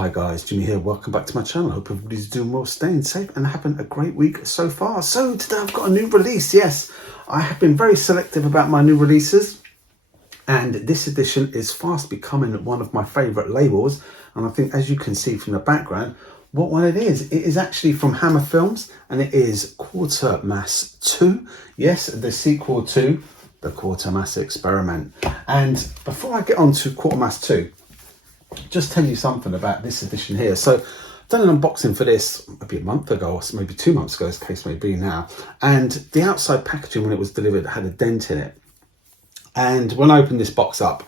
Hi guys, Jimmy here. Welcome back to my channel. Hope everybody's doing well, staying safe and having a great week so far. So today I've got a new release. Yes, I have been very selective about my new releases, and this edition is fast becoming one of my favourite labels. And I think, as you can see from the background, what one it is actually from Hammer Films, and it is Quatermass 2. Yes, the sequel to the Quatermass Experiment. And before I get on to Quatermass 2, just tell you something about this edition here. So I've done an unboxing for this maybe a month ago, or maybe 2 months ago, as the case may be now. And the outside packaging, when it was delivered, had a dent in it. And when I opened this box up,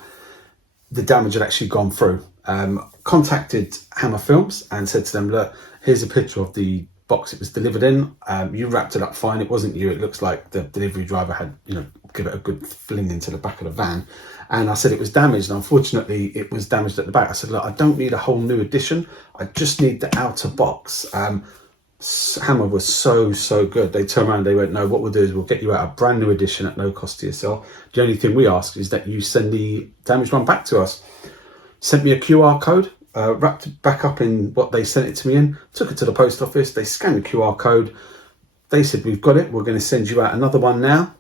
the damage had actually gone through. Contacted Hammer Films and said to them, look, here's a picture of the box it was delivered in. You wrapped it up fine. It wasn't you. It looks like the delivery driver had, give it a good fling into the back of the van. And I said it was damaged, and unfortunately it was damaged at the back. I said, look, I don't need a whole new edition. I just need the outer box. Hammer was so good. They turned around, they went, no, what we'll do is we'll get you out a brand new edition at no cost to yourself. The only thing we ask is that you send the damaged one back to us. Sent me a QR code, wrapped it back up in what they sent it to me in, took it to the post office, they scanned the QR code. They said, we've got it, we're going to send you out another one now.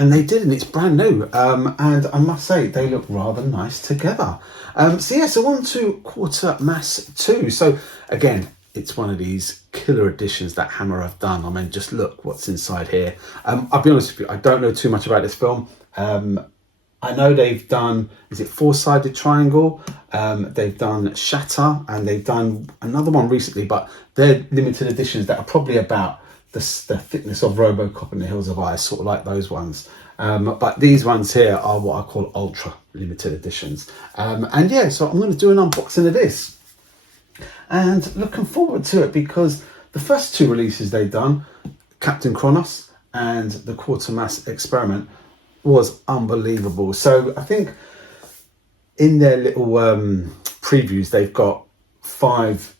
And they did, and it's brand new. And I must say, they look rather nice together. So on to Quatermass 2. So again, it's one of these killer editions that Hammer have done. I mean, just look what's inside here. I'll be honest with you, I don't know too much about this film. I know they've done, is it Four-Sided Triangle? They've done Shatter, and they've done another one recently, but they're limited editions that are probably about the thickness of Robocop and the Hills of Ice, sort of like those ones. But these ones here are what I call ultra limited editions. And yeah, so I'm going to do an unboxing of this. And looking forward to it, because the first two releases they've done, Captain Kronos and the Quatermass Experiment, was unbelievable. So I think in their little previews, they've got five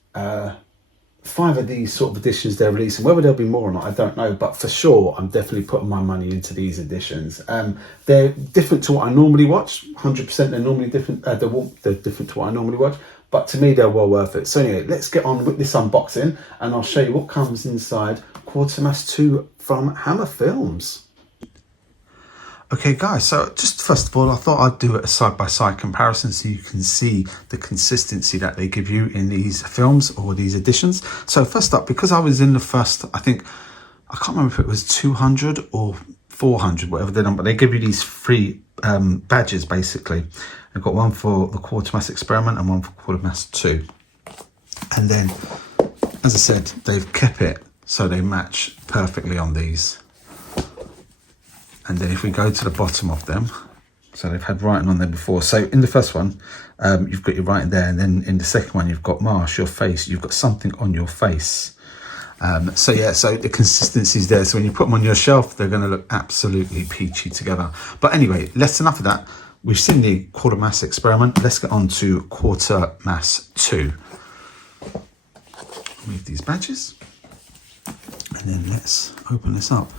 of these sort of editions they're releasing. Whether there'll be more or not, I don't know, but for sure I'm definitely putting my money into these editions. They're different to what I normally watch. 100% they're normally different. They're different to what I normally watch, but to me they're well worth it. So anyway, let's get on with this unboxing, and I'll show you what comes inside Quatermass 2 from Hammer Films. Okay guys, so just first of all, I thought I'd do a side-by-side comparison so you can see the consistency that they give you in these films or these editions. So first up, because I was in the first, I can't remember if it was 200 or 400, whatever they're done, but they give you these free badges basically. I've got one for the Quatermass Experiment and one for Quatermass 2. And then, as I said, they've kept it so they match perfectly on these. And then if we go to the bottom of them, so they've had writing on there before. So in the first one, you've got your writing there. And then in the second one, you've got Marsh, your face. You've got something on your face. So yeah, so the consistency is there. So when you put them on your shelf, they're going to look absolutely peachy together. But anyway, less enough of that. We've seen the Quatermass Experiment. Let's get on to Quatermass 2. Remove these badges. And then let's open this up.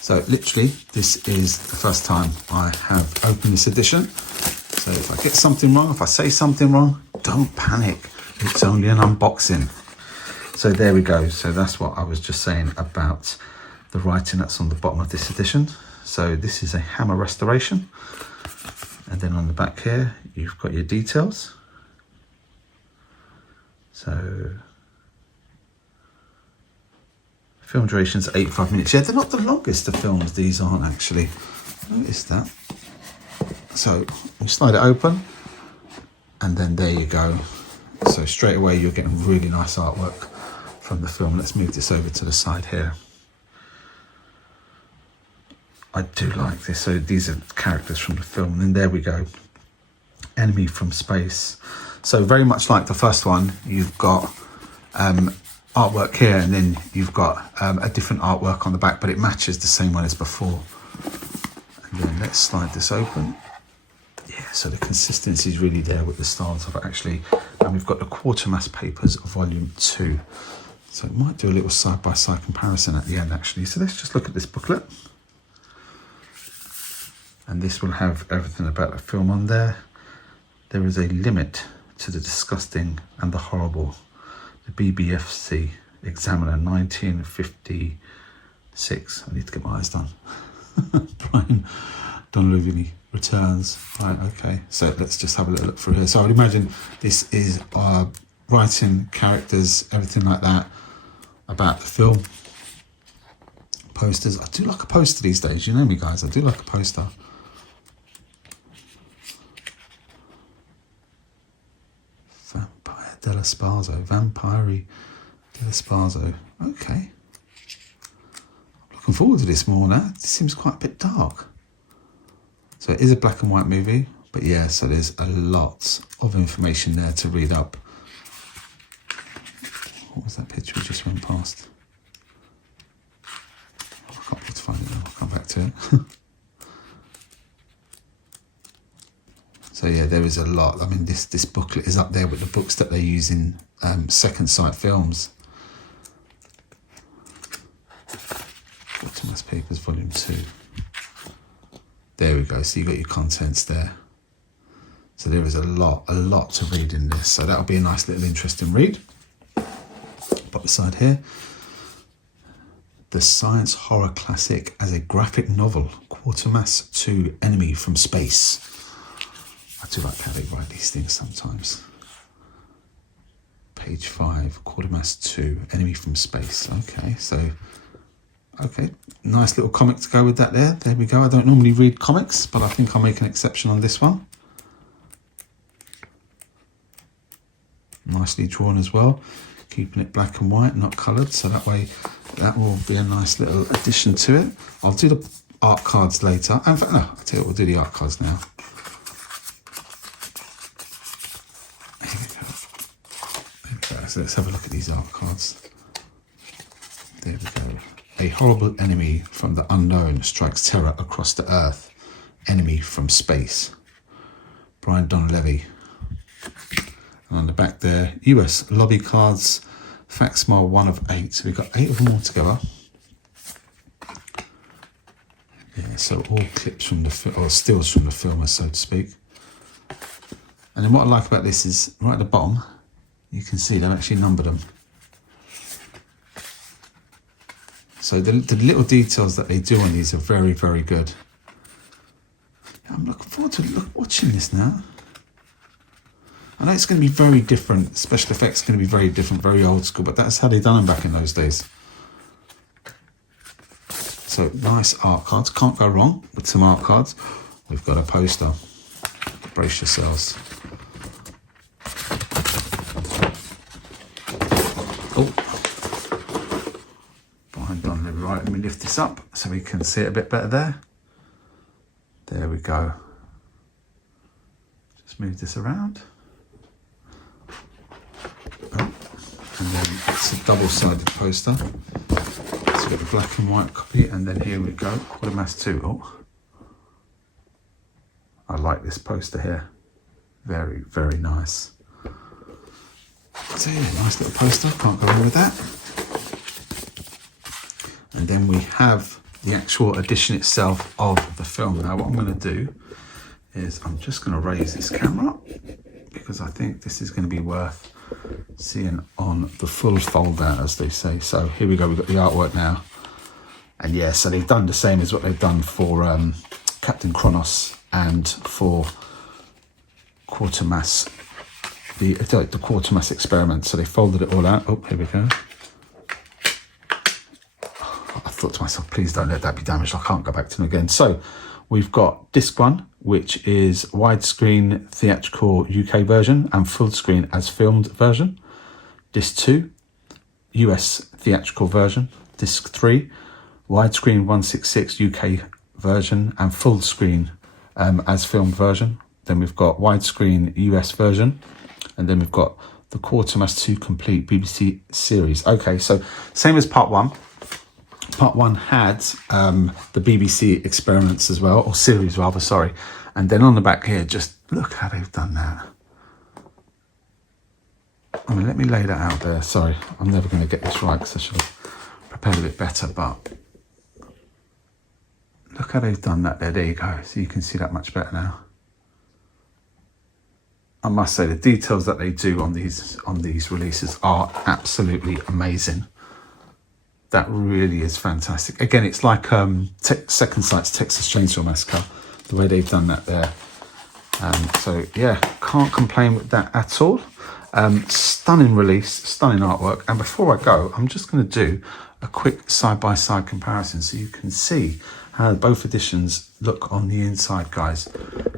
So literally, this is the first time I have opened this edition. So if I get something wrong, if I say something wrong, don't panic. It's only an unboxing. So there we go. So that's what I was just saying about the writing that's on the bottom of this edition. So this is a Hammer restoration. And then on the back here, you've got your details. So film duration's 85 minutes. Yeah, they're not the longest of films, these aren't actually. Notice that. So you slide it open, and then there you go. So straight away you're getting really nice artwork from the film. Let's move this over to the side here. I do like this. So these are characters from the film, and then there we go. Enemy from space. So very much like the first one, you've got artwork here, and then you've got a different artwork on the back, but it matches the same one as before. And then let's slide this open. Yeah, so the consistency is really there with the styles of it actually. And we've got the Quatermass Papers Volume 2. So it might do a little side-by-side comparison at the end actually. So let's just look at this booklet. And this will have everything about the film on there. There is a limit to the disgusting and the horrible. The BBFC Examiner, 1956. I need to get my eyes done. Brian Donlevy returns. Right, okay. So let's just have a little look through here. So I would imagine this is writing, characters, everything like that about the film. Posters. I do like a poster these days. You know me, guys. I do like a poster. Vampire dello Spazio. Vampire dello Spazio. Okay. I'm looking forward to this more now. This seems quite a bit dark. So it is a black and white movie. But yeah, so there's a lot of information there to read up. What was that picture we just went past? I can't be able to find it now. I'll come back to it. So yeah, there is a lot. I mean, this booklet is up there with the books that they use in Second Sight Films. Quatermass Papers, Volume 2. There we go. So you got your contents there. So there is a lot to read in this. So that'll be a nice little interesting read. But beside here, the science horror classic as a graphic novel, Quatermass 2, Enemy from Space. I do like how they write these things sometimes. Page 5, Quatermass 2, Enemy from Space. Okay, so, okay, nice little comic to go with that there. There we go. I don't normally read comics, but I think I'll make an exception on this one. Nicely drawn as well. Keeping it black and white, not coloured, so that way that will be a nice little addition to it. I'll do the art cards later. In fact, no, I'll tell you what, we'll do the art cards now. Here we go. There we go. So let's have a look at these art cards. There we go. A horrible enemy from the unknown strikes terror across the earth. Enemy from space. Brian Donlevy. And on the back there, US lobby cards, Faxmile 1 of 8. So we've got 8 of them all together. Yeah, so all clips from the film, or stills from the film, so to speak. And then what I like about this is, right at the bottom, you can see they've actually numbered them. So the little details that they do on these are very, very good. I'm looking forward to watching this now. I know it's going to be very different. Special effects are going to be very different, very old school, but that's how they done them back in those days. So nice art cards. Can't go wrong with some art cards. We've got a poster. Brace yourselves. Oh. Behind Don, right, let me lift this up so we can see it a bit better there. There we go. Just move this around. And then it's a double-sided poster. So we've got the black and white copy, and then here we go. Quatermass 2. Oh, I like this poster here. Very, very nice. So yeah, nice little poster. Can't go wrong with that. And then we have the actual edition itself of the film. Now, what I'm going to do is I'm just going to raise this camera because I think this is going to be worth seeing on the full folder, as they say. So here we go, we've got the artwork now. And yeah, so they've done the same as what they've done for Captain Kronos and for Quatermass, the Quatermass experiment. So they folded it all out. Oh, here we go. I thought to myself, please don't let that be damaged. I can't go back to them again. So we've got disc 1, which is widescreen theatrical UK version and full screen as filmed version. Disc 2, US theatrical version. Disc 3, widescreen 166 UK version and full screen as filmed version. Then we've got widescreen US version. And then we've got the Quatermass 2 complete BBC series. Okay, so same as part 1. Part 1 had the BBC experiments as well, or series rather, sorry. And then on the back here, just look how they've done that. I mean, let me lay that out there. Sorry, I'm never going to get this right because I should have prepared a bit better, but look how they've done that there. There you go. So you can see that much better now. I must say the details that they do on these releases are absolutely amazing. That really is fantastic. Again, it's like Second Sight's Texas Chainsaw Massacre, the way they've done that there. So yeah, can't complain with that at all. Stunning release, stunning artwork. And before I go, I'm just going to do a quick side-by-side comparison so you can see how both editions look on the inside, guys.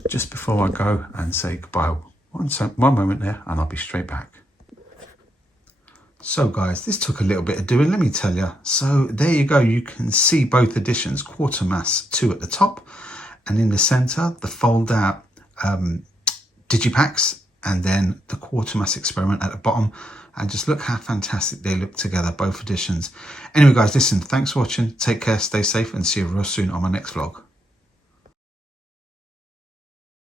Just before I go and say goodbye, one moment there, and I'll be straight back. So guys, this took a little bit of doing, let me tell you. So there you go, you can see both editions, Quatermass 2 at the top, and in the centre, the fold-out digipacks, and then the Quatermass experiment at the bottom. And just look how fantastic they look together, both editions. Anyway guys, listen, thanks for watching, take care, stay safe, and see you real soon on my next vlog.